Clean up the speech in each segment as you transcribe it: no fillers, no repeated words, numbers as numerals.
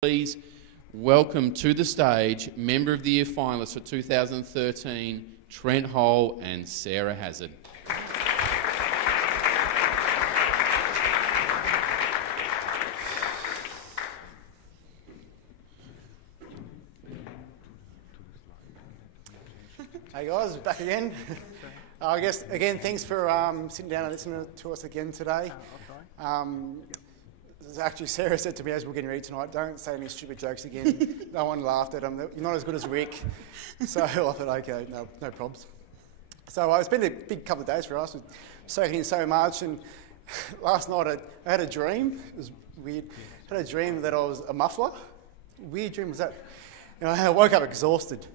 Please welcome to the stage Member of the Year finalists for 2013, Trent Hole and Sarah Hazard. Hey guys, back again. I guess, again, thanks for sitting down and listening to us again today. Actually, Sarah said to me as we're getting ready tonight, don't say any stupid jokes again. No one laughed at them. You're not as good as Rick. So I thought, okay, no problems. So it's been a big couple of days for us. We're soaking in so much. And last night I had a dream. It was weird. I had a dream that I was a muffler. Weird dream was that. I woke up exhausted.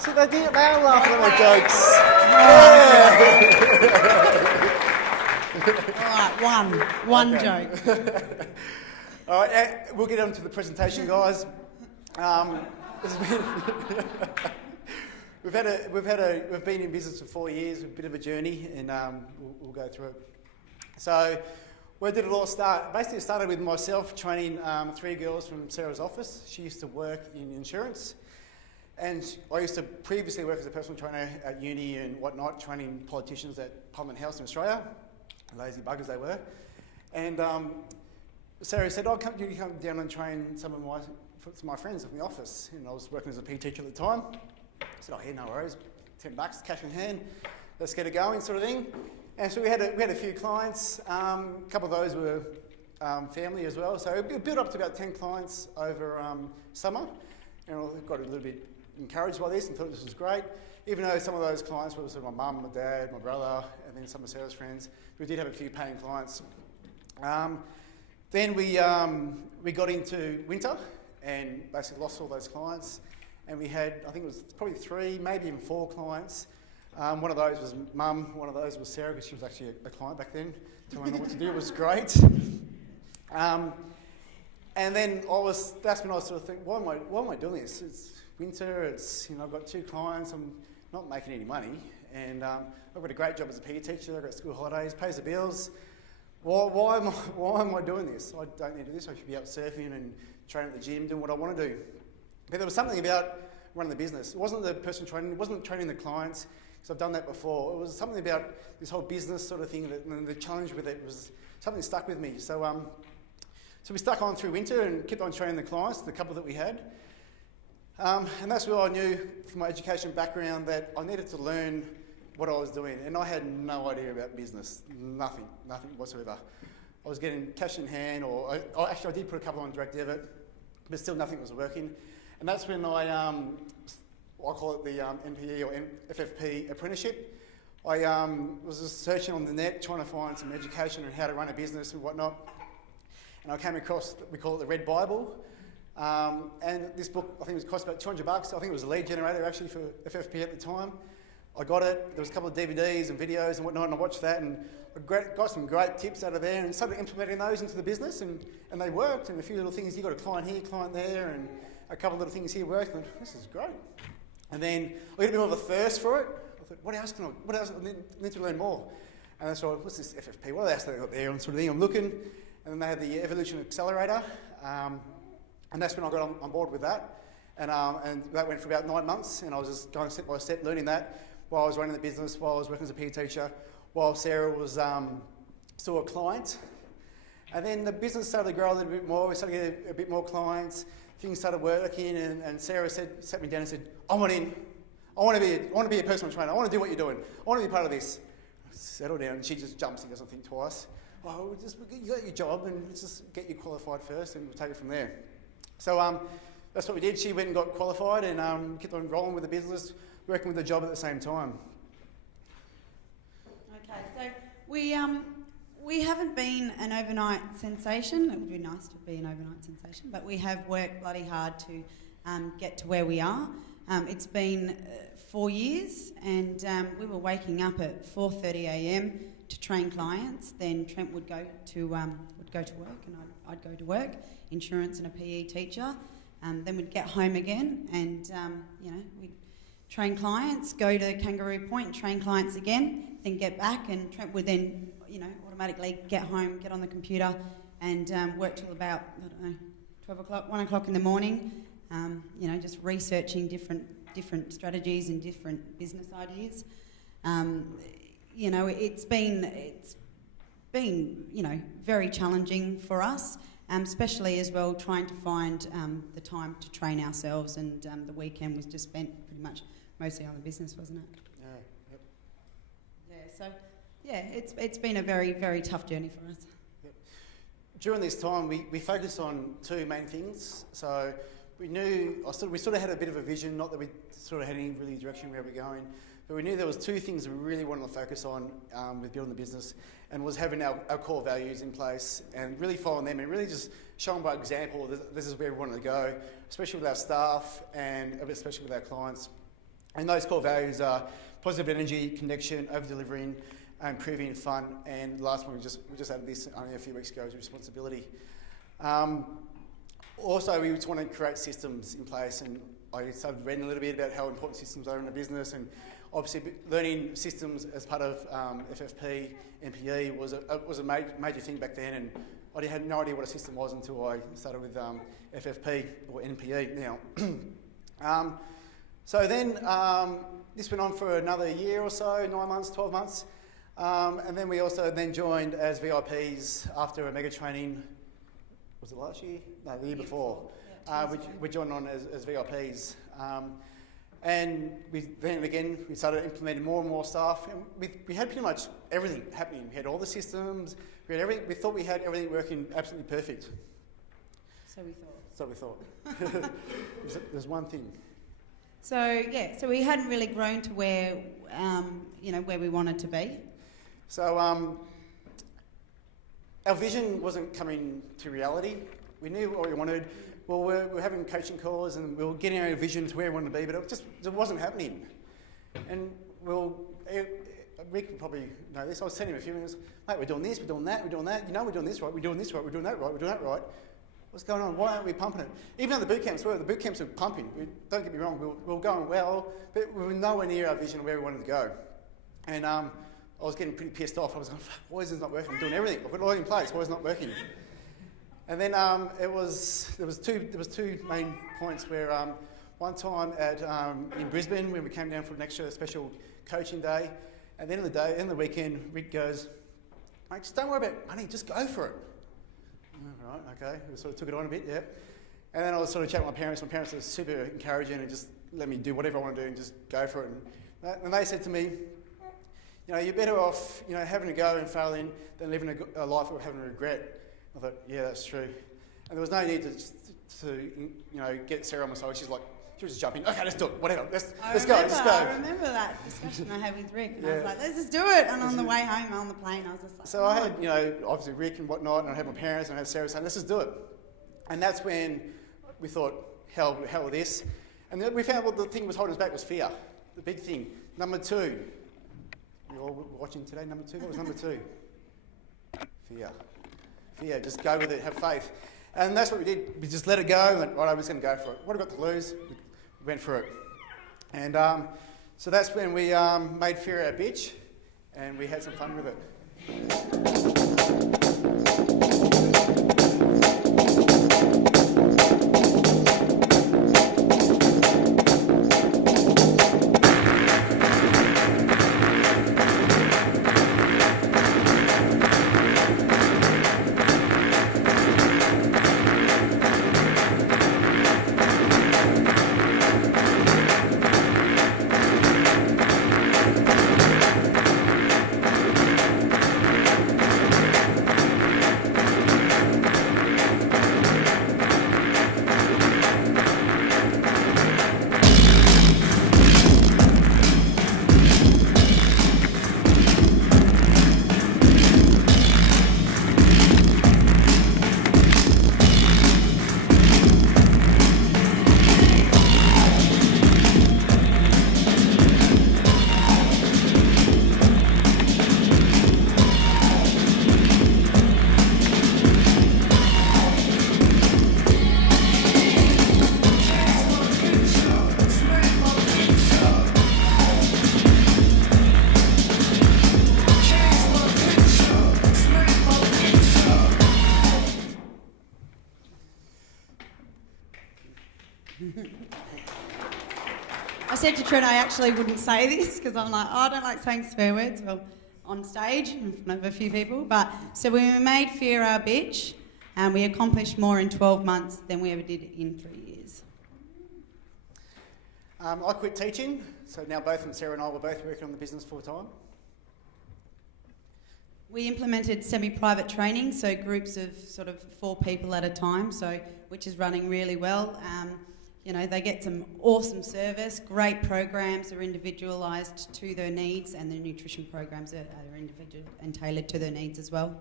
So they all laughing at my jokes. All right, one joke. All right, we'll get on to the presentation, guys. We've been in business for 4 years, a bit of a journey, and we'll go through it. So, where did it all start? Basically, it started with myself training 3 girls from Sarah's office. She used to work in insurance, and I used to previously work as a personal trainer at uni and whatnot, training politicians at Parliament House in Australia. Lazy buggers they were. And Sarah said, you come down and train some of my friends from the office. And I was working as a PE teacher at the time. I said, yeah, no worries, $10, cash in hand, let's get it going, sort of thing. And so we had a few clients. A couple of those were family as well. So it built up to about 10 clients over summer. And I got a little bit encouraged by this and thought this was great. Even though some of those clients were sort of my mum, my dad, my brother, and then some of Sarah's friends, we did have a few paying clients. Then we got into winter and basically lost all those clients. And we had, I think it was probably 3, maybe even 4 clients. One of those was mum, one of those was Sarah, because she was actually a client back then, telling her what to do. It was great. And then that's when I sort of think, why am I doing this? It's winter, I've got 2 clients, I'm not making any money, and I've got a great job as a PE teacher, I've got school holidays, pays the bills. Why am I doing this? I don't need to do this. I should be out surfing and training at the gym, doing what I want to do. But there was something about running the business. It wasn't the personal training, it wasn't training the clients, because I've done that before. It was something about this whole business sort of thing, and the challenge with it was something that stuck with me. So we stuck on through winter and kept on training the clients, the couple that we had. And that's where I knew from my education background that I needed to learn what I was doing. And I had no idea about business, nothing whatsoever. I was getting cash in hand, or I did put a couple on direct debit, but still nothing was working. And that's when I call it the MPE or FFP apprenticeship. I was just searching on the net, trying to find some education on how to run a business and whatnot. And I came across, we call it the Red Bible. And this book, I think it cost about $200. I think it was a lead generator actually for FFP at the time. I got it, there was a couple of DVDs and videos and whatnot, and I watched that and I got some great tips out of there and started implementing those into the business, and they worked. And a few little things, you got a client here, client there, and a couple of little things here worked, and this is great. And then I got a bit more of a thirst for it. I thought, what else? I need to learn more. And I thought, what's this FFP? What else they got there? And sort of thing, I'm looking. And then they had the Evolution Accelerator. And that's when I got on board with that. And that went for about 9 months, and I was just going step by step learning that while I was running the business, while I was working as a PE teacher, while Sarah was still a client. And then the business started to grow a little bit more. We started to get a bit more clients. Things started working, and Sarah sat me down and said, I want in. I want to be a personal trainer. I want to do what you're doing. I want to be part of this. Settle down. And she just jumps and doesn't think twice. Oh, you got your job, and let's just get you qualified first, and we'll take it from there. So that's what we did. She went and got qualified and kept on rolling with the business, working with the job at the same time. Okay, so we haven't been an overnight sensation. It would be nice to be an overnight sensation, but we have worked bloody hard to get to where we are. It's been 4 years, and we were waking up at 4:30 a.m. to train clients. Then Trent would go to work, and I'd go to work. Insurance and a PE teacher. Then we'd get home again, and we'd train clients, go to Kangaroo Point, train clients again, then get back, and Trent would then automatically get home, get on the computer, and work till about, 12 o'clock, 1 o'clock in the morning, just researching different strategies and different business ideas. It's been very challenging for us, especially as well trying to find the time to train ourselves, and the weekend was just spent pretty much mostly on the business, wasn't it? It's been a very, very tough journey for us. Yep. During this time, we focused on two main things. So we sort of had a bit of a vision, not that we sort of had any really direction where we're going, but we knew there was two things we really wanted to focus on with building the business, and was having our core values in place and really following them and really just showing by example this is where we wanted to go, especially with our staff and especially with our clients. And those core values are positive energy, connection, over-delivering, improving fun, and the last one we just added this only a few weeks ago is responsibility. Also, we just want to create systems in place, and I started reading a little bit about how important systems are in a business, and obviously learning systems as part of FFP, MPE was a major thing back then, and I had no idea what a system was until I started with FFP or NPE now. So then this went on for another year or so, 9 months, 12 months. And then we also then joined as VIPs after a mega training. Was it last year? No, the year before. We joined on as VIPs. And we started implementing more and more stuff. And we had pretty much everything happening. We had all the systems. We had everything. We thought we had everything working absolutely perfect. So we thought. There's one thing. So we hadn't really grown to where we wanted to be. So our vision wasn't coming to reality. We knew what we wanted. Well, we were having coaching calls and we were getting our vision to where we wanted to be, but it wasn't happening. And Rick would probably know this. I was telling him a few minutes, mate, we're doing this, we're doing that, we're doing that. We're doing this right, we're doing this right, we're doing that right, we're doing that right. What's going on? Why aren't we pumping it? Even though the boot camps were pumping. Don't get me wrong, we were going well, but we were nowhere near our vision of where we wanted to go. And I was getting pretty pissed off. I was going, why is this not working? I'm doing everything. I've got it all in place. Why is it not working? And then there was two main points where one time in Brisbane when we came down for an extra special coaching day, at the end of the day, in the weekend, Rick goes, mate, just don't worry about money, just go for it. Right, okay. We sort of took it on a bit, yeah. And then I was sort of chatting with my parents. My parents were super encouraging and just let me do whatever I want to do and just go for it. And they said to me, you're better off, having a go and failing than living a life of having a regret. I thought, yeah, that's true. And there was no need to get Sarah on my side. She was just jumping. Okay, let's do it. Whatever. Let's go. I remember that discussion I had with Rick, and I was like, let's just do it. And on the way home on the plane, I was just like, so I had, obviously Rick and whatnot, and I had my parents and I had Sarah saying, let's just do it. And that's when we thought, hell with this. And then we found what the thing was holding us back was fear. The big thing. Number two. You all watching today? Number two. What was number two? Fear. Just go with it. Have faith. And that's what we did. We just let it go and went, right, I'm just going to go for it. What have I got to lose? We went for it. And so that's when we made fear our bitch and we had some fun with it. I said to Trent I actually wouldn't say this because I'm like, oh, I don't like saying swear words. Well, on stage in front of a few people. But so when we made fear our bitch, we accomplished more in 12 months than we ever did in 3 years. I quit teaching, so now both from Sarah and I were both working on the business full time. We implemented semi-private training, so groups of sort of 4 people at a time, so which is running really well. You know, they get some awesome service, great programs are individualised to their needs, and the nutrition programs are individual and tailored to their needs as well.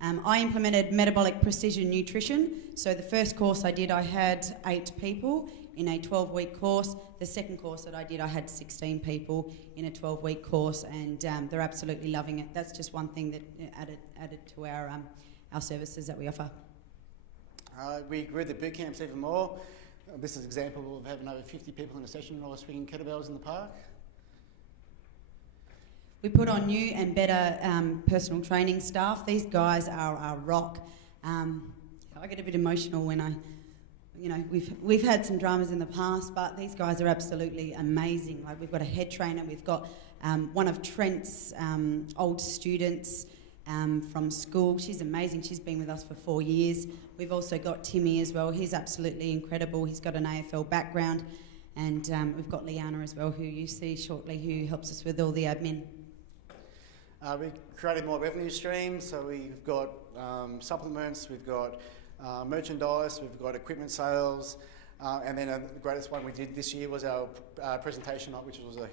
I implemented metabolic precision nutrition. So the first course I did, I had 8 people in a 12-week course. The second course that I did, I had 16 people in a 12-week course, and they're absolutely loving it. That's just one thing that added to our services that we offer. We grew the boot camps even more. This is an example of having over 50 people in a session when I was swinging kettlebells in the park. We put on new and better personal training staff. These guys are our rock. I get a bit emotional when we've had some dramas in the past, but these guys are absolutely amazing. Like, we've got a head trainer, we've got one of Trent's old students from school. She's amazing. She's been with us for 4 years. We've also got Timmy as well. He's absolutely incredible. He's got an AFL background. And we've got Liana as well, who you see shortly, who helps us with all the admin. We created more revenue streams, so we've got supplements, we've got merchandise, we've got equipment sales, and then the greatest one we did this year was our presentation night, which was a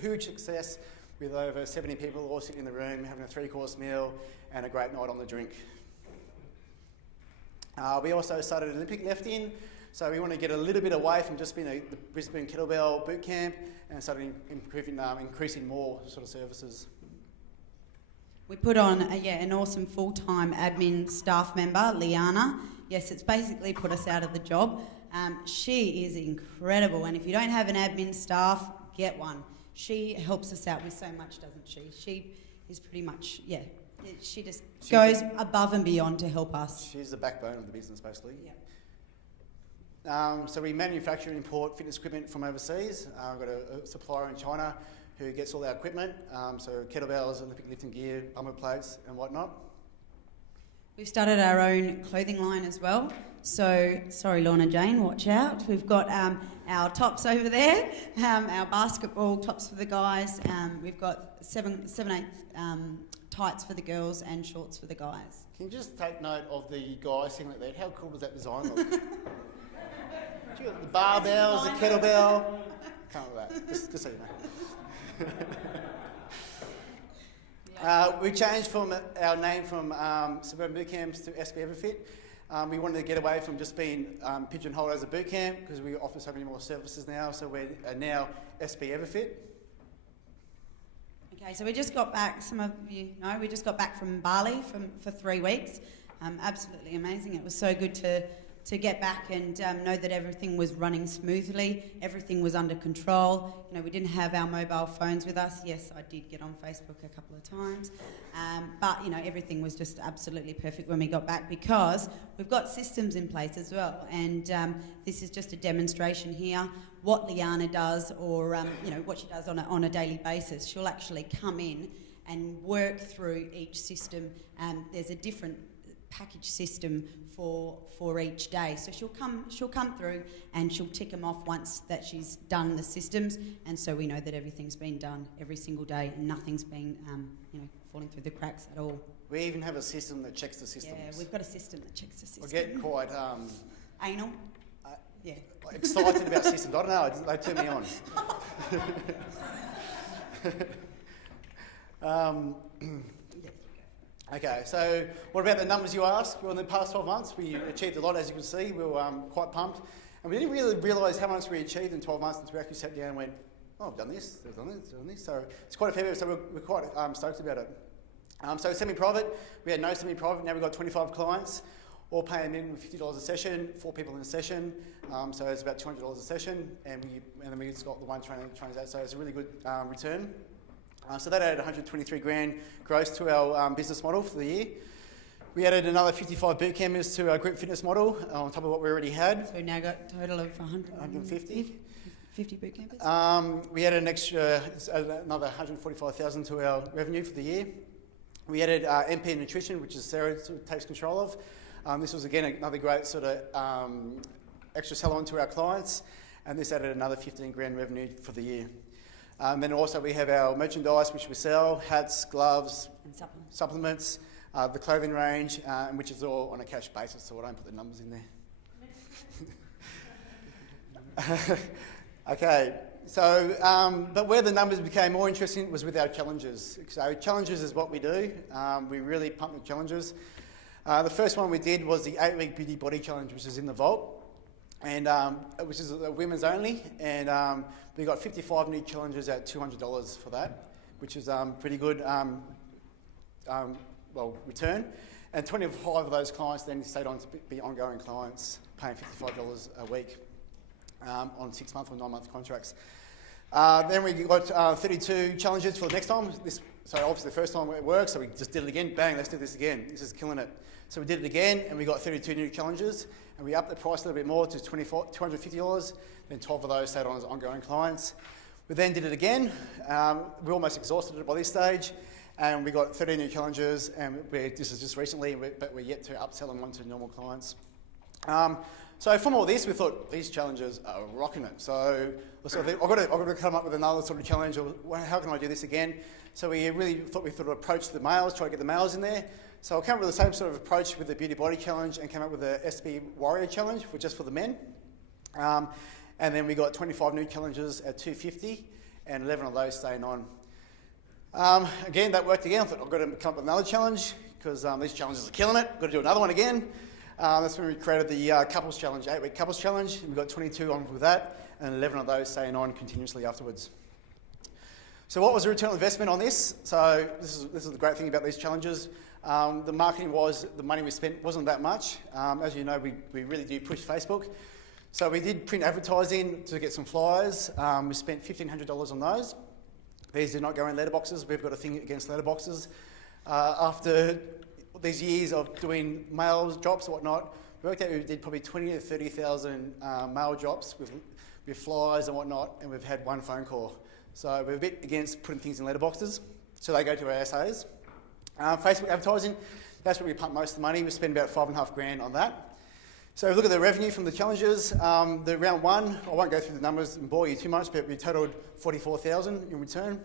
huge success, with over 70 people all sitting in the room having a 3-course meal and a great night on the drink. We also started an Olympic lifting, so we want to get a little bit away from just being the Brisbane Kettlebell Boot Camp and started increasing more sort of services. We put on an awesome full-time admin staff member, Liana. Yes, it's basically put us out of the job. She is incredible, and if you don't have an admin staff, get one. She helps us out with so much, doesn't she? She is pretty much, she just goes above and beyond to help us. She's the backbone of the business, basically. Yeah. So we manufacture and import fitness equipment from overseas. We've got a supplier in China who gets all our equipment, so kettlebells, Olympic lifting gear, bumper plates and whatnot. We've started our own clothing line as well. So, sorry Lorna Jane, watch out. We've got our tops over there, our basketball tops for the guys. We've got 7/8 tights for the girls and shorts for the guys. Can you just take note of the guy sitting like that? How cool does that design look? You got the barbells, the kettlebell. Can't do that, just so you know. We changed our name from Suburban Boot Camps to SB Everfit. We wanted to get away from just being pigeonholed as a boot camp because we offer so many more services now, so we're now SB Everfit. Okay, so we just got back, some of you know, we just got back from Bali for 3 weeks. Absolutely amazing. It was so good to get back and know that everything was running smoothly, everything was under control. You know, we didn't have our mobile phones with us. Yes, I did get on Facebook a couple of times, but you know, everything was just absolutely perfect when we got back because we've got systems in place as well. And this is just a demonstration here what Liana does, or you know, what she does on a daily basis. She'll actually come in and work through each system. There's a different package system for each day. So she'll come through and she'll tick them off once that she's done the systems, and so we know that everything's been done every single day and nothing's been you know, falling through the cracks at all. We even have a system that checks the systems. Yeah, we've got a system that checks the system. I get quite anal. Yeah. Excited about systems. I don't know, they turn me on. Okay, so what about the numbers you asked? Well, in the past 12 months, we achieved a lot, as you can see. We were quite pumped. And we didn't really realise how much we achieved in 12 months until we actually sat down and went, oh, I've done this, I've done this, I've done this. So it's quite a fair bit, so we're quite stoked about it. So semi-private, we had no semi-private, now we've got 25 clients, all paying in $50 a session, 4 people in a session, so it's about $200 a session, and then we just got the one trainer out, so it's a really good return. So that added 123 grand gross to our business model for the year. We added another 55 boot campers to our group fitness model on top of what we already had. So we now got a total of 150. 50 boot campers. We added another 145,000 to our revenue for the year. We added MP Nutrition, which is Sarah takes control of. This was again another great sort of extra sell on to our clients, and this added another 15 grand revenue for the year. Then also we have our merchandise, which we sell, hats, gloves, And supplements, the clothing range, which is all on a cash basis, so I don't put the numbers in there. Okay, so, but where the numbers became more interesting was with our challenges. So challenges is what we do. We really pump the challenges. The first one we did was the 8-week beauty body challenge, which is in the vault, and which is women's only, and we got 55 new challenges at $200 for that, which is pretty good return. And 25 of those clients then stayed on to be ongoing clients, paying $55 a week on 6-month or 9-month contracts. Then we got 32 challenges for the next time. So obviously the first time it worked, so we just did it again. Bang, let's do this again. This is killing it. So we did it again, and we got 32 new challenges, and we upped the price a little bit more to $250. Then 12 of those stayed on as ongoing clients. We then did it again. We almost exhausted it by this stage, and we got 30 new challenges, and this is just recently, but we're yet to upsell them onto normal clients. So from all this, we thought these challenges are rocking it. So I've got to come up with another sort of challenge. Or how can I do this again? So we really thought we'd approach the males, try to get the males in there. So I came up with the same sort of approach with the Beauty Body Challenge and came up with the SB Warrior Challenge, which just for the men. And then we got 25 new challenges at $250, and 11 of those staying on. Again, that worked again. I thought I've got to come up with another challenge because these challenges are killing it. Got to do another one again. That's when we created the couples challenge, 8-week couples challenge. And we got 22 on with that, and 11 of those staying on continuously afterwards. So what was the return on investment on this? So this is the great thing about these challenges. The marketing the money we spent wasn't that much. As you know, we really do push Facebook. So we did print advertising to get some flyers. We spent $1,500 on those. These do not go in letterboxes. We've got a thing against letterboxes. After these years of doing mail drops and whatnot, we worked out we did probably 20 to 30,000 mail drops with flyers and whatnot, and we've had one phone call. So we're a bit against putting things in letterboxes, so they go to our SAs. Facebook advertising, that's where we pump most of the money. We spend about $5.5 grand on that. So look at the revenue from the challenges. The round one, I won't go through the numbers and bore you too much, but we totaled 44,000 in return.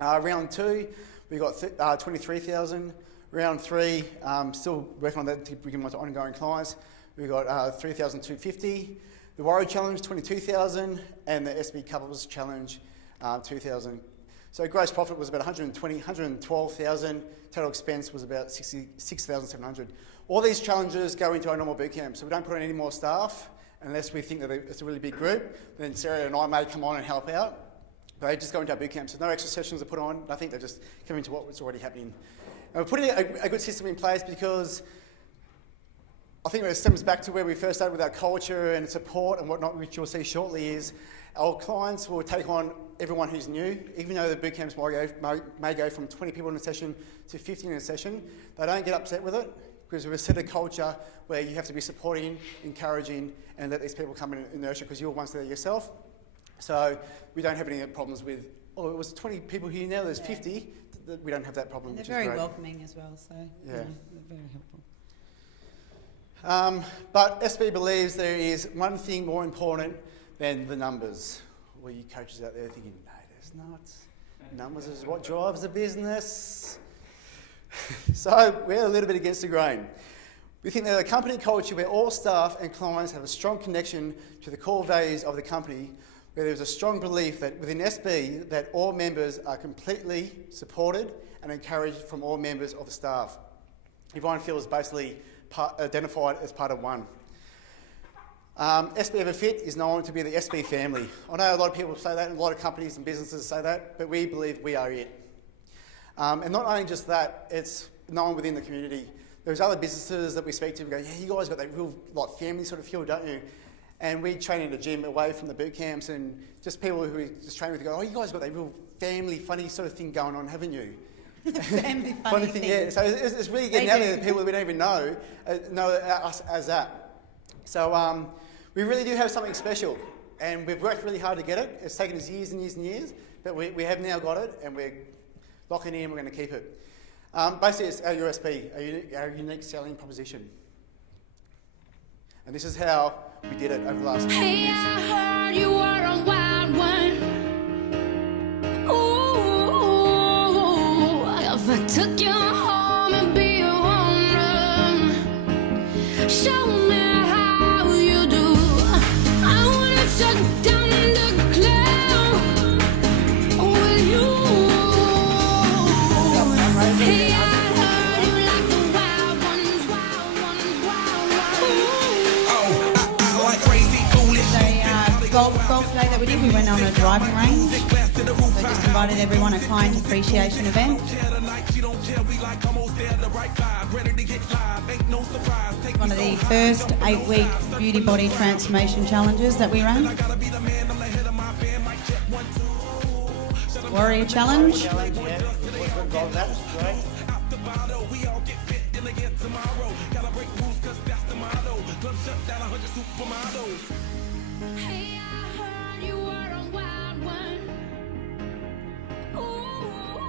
Round two, we got 23,000. Round three, still working on that to bring them onto ongoing clients. We got 3,250. The Warrior Challenge, 22,000, and the SB Couples Challenge, 2,000. So gross profit was about 112,000. Total expense was about 66,700. All these challenges go into our normal boot camp, so we don't put on any more staff unless we think that it's a really big group. Then Sarah and I may come on and help out. They just go into our boot camp, so no extra sessions are put on. I think they just come into what's already happening. And we're putting a good system in place because I think it stems back to where we first started with our culture and support and whatnot, which you'll see shortly, is our clients will take on everyone who's new. Even though the boot camps may go from 20 people in a session to 15 in a session, they don't get upset with it because we've set a culture where you have to be supporting, encouraging, and let these people come in and nurture because you're once there yourself. So we don't have any problems with, it was 20 people here, now there's 50. We don't have that problem, They're which is very great. welcoming as well, so Yeah. they're very helpful. But SB believes there is one thing more important than the numbers. All you coaches out there thinking, no, there's not. Numbers is what drives the business. So we're a little bit against the grain. We think that a company culture where all staff and clients have a strong connection to the core values of the company, where there's a strong belief that within SB that all members are completely supported and encouraged from all members of the staff. Everyone feels basically identified as part of one. SB EverFit is known to be the SB family. I know a lot of people say that, and a lot of companies and businesses say that, but we believe we are it. And not only just that, it's known within the community. There's other businesses that we speak to and go, yeah, you guys got that real like family sort of feel, don't you? And we train in a gym away from the boot camps, and just people who we just train with go, oh, you guys got that real family, funny sort of thing going on, haven't you? Family funny thing, thing. yeah. So it's really getting They out do. there that people we don't even know us as that. So we really do have something special, and we've worked really hard to get it. It's taken us years and years and years, but we have now got it, and we're locking in. We're going to keep it. Basically, it's our USP, our unique selling proposition. And this is how we did it over the last 10 Hey, years. I heard you were a wild one. Ooh, if I took you home and be a home run, show me how you do. I wanna shut down the club with you. Hey, I heard you like the wild ones, wild ones, wild ones. Golf day that we did, we went on a driving range. So just invited everyone, a client appreciation event. One of the first 8-week beauty body transformation challenges that we ran. Warrior challenge. Challenge, yeah. We've got that, great. Hey, I heard you were a wild one. Ooh,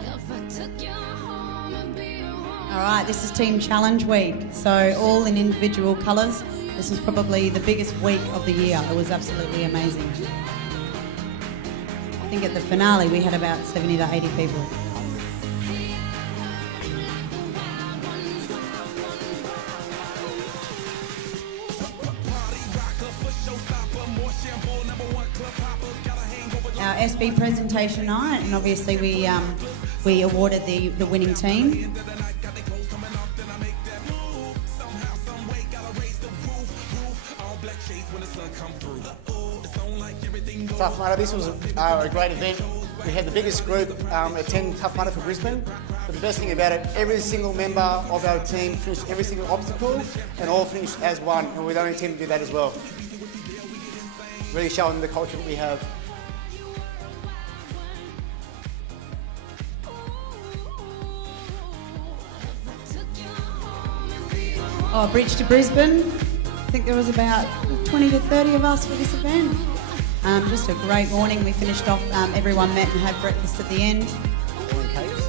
if I took you home and be a home. All right, this is Team Challenge Week. So all in individual colours. This was probably the biggest week of the year. It was absolutely amazing. I think at the finale we had about 70 to 80 people. Our SB presentation night, and obviously we awarded the winning team. Tough Mudder, this was a great event. We had the biggest group attend Tough Mudder for Brisbane. But the best thing about it, every single member of our team finished every single obstacle and all finished as one. And we don't intend to do that as well. Really showing the culture that we have. Oh, Bridge to Brisbane. I think there was about 20 to 30 of us for this event. Just a great morning. We finished off, everyone met and had breakfast at the end. All in capes.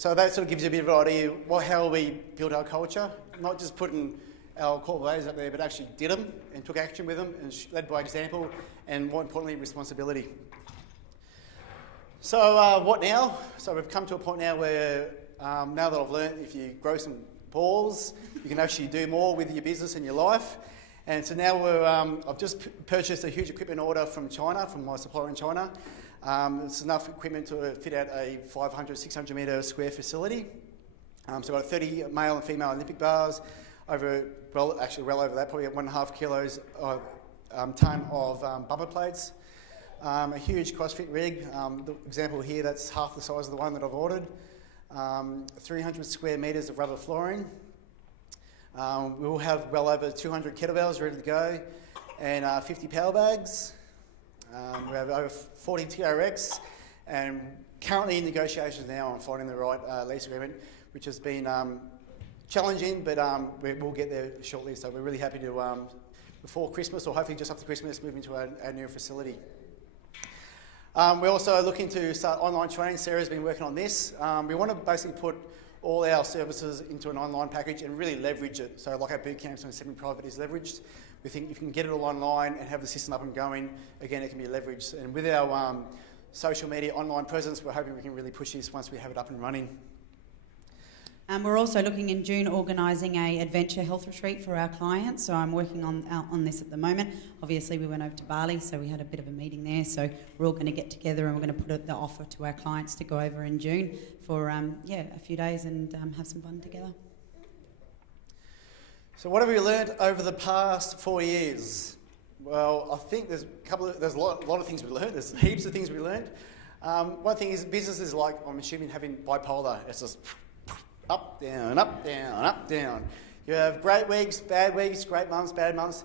So that sort of gives you a bit of an idea how we built our culture. Not just putting our core values up there, but actually did them and took action with them and led by example and, more importantly, responsibility. So what now? So we've come to a point now where now that I've learned if you grow some balls, you can actually do more with your business and your life. And so now I've just purchased a huge equipment order from China, from my supplier in China. It's enough equipment to fit out a 500, 600 metre square facility. So I've got 30 male and female Olympic bars, well over that, probably 1.5 kilos of tonne of bumper plates. A huge CrossFit rig. The example here, that's half the size of the one that I've ordered. 300 square metres of rubber flooring. We will have well over 200 kettlebells ready to go and 50 power bags. We have over 40 TRX and currently in negotiations now on finding the right lease agreement, which has been challenging, but we'll get there shortly. So we're really happy to, before Christmas or hopefully just after Christmas, move into our new facility. We're also looking to start online training. Sarah's been working on this. We want to basically put all our services into an online package and really leverage it. So like our boot camps and semi-private is leveraged. We think if you can get it all online and have the system up and going, again, it can be leveraged. And with our social media online presence, we're hoping we can really push this once we have it up and running. We're also looking in June organising a adventure health retreat for our clients. So I'm working on this at the moment. Obviously, we went over to Bali, so we had a bit of a meeting there. So we're all going to get together and we're going to put the offer to our clients to go over in June for a few days and have some fun together. So what have we learned over the past 4 years? Well, I think there's a lot of things we learned. There's heaps of things we learned. One thing is business is like, I'm assuming, having bipolar. It's just up, down, up, down, up, down. You have great weeks, great months, bad months.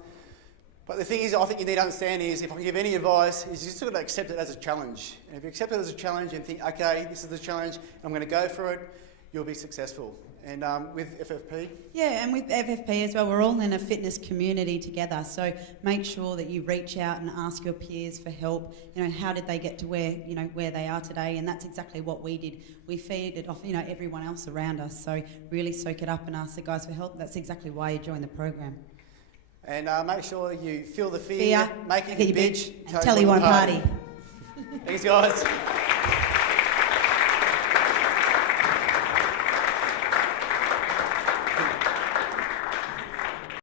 But the thing is, I think you need to understand is, if I can give any advice, is you still got to accept it as a challenge. And if you accept it as a challenge and think, okay, this is the challenge, I'm going to go for it, you'll be successful. And with FFP? Yeah, and with FFP as well, we're all in a fitness community together. So make sure that you reach out and ask your peers for help. You know, how did they get to where they are today? And that's exactly what we did. We feed it off, everyone else around us. So really soak it up and ask the guys for help. That's exactly why you join the program. And make sure you feel the fear, make it your bitch, and tell you want to party. Thanks, guys.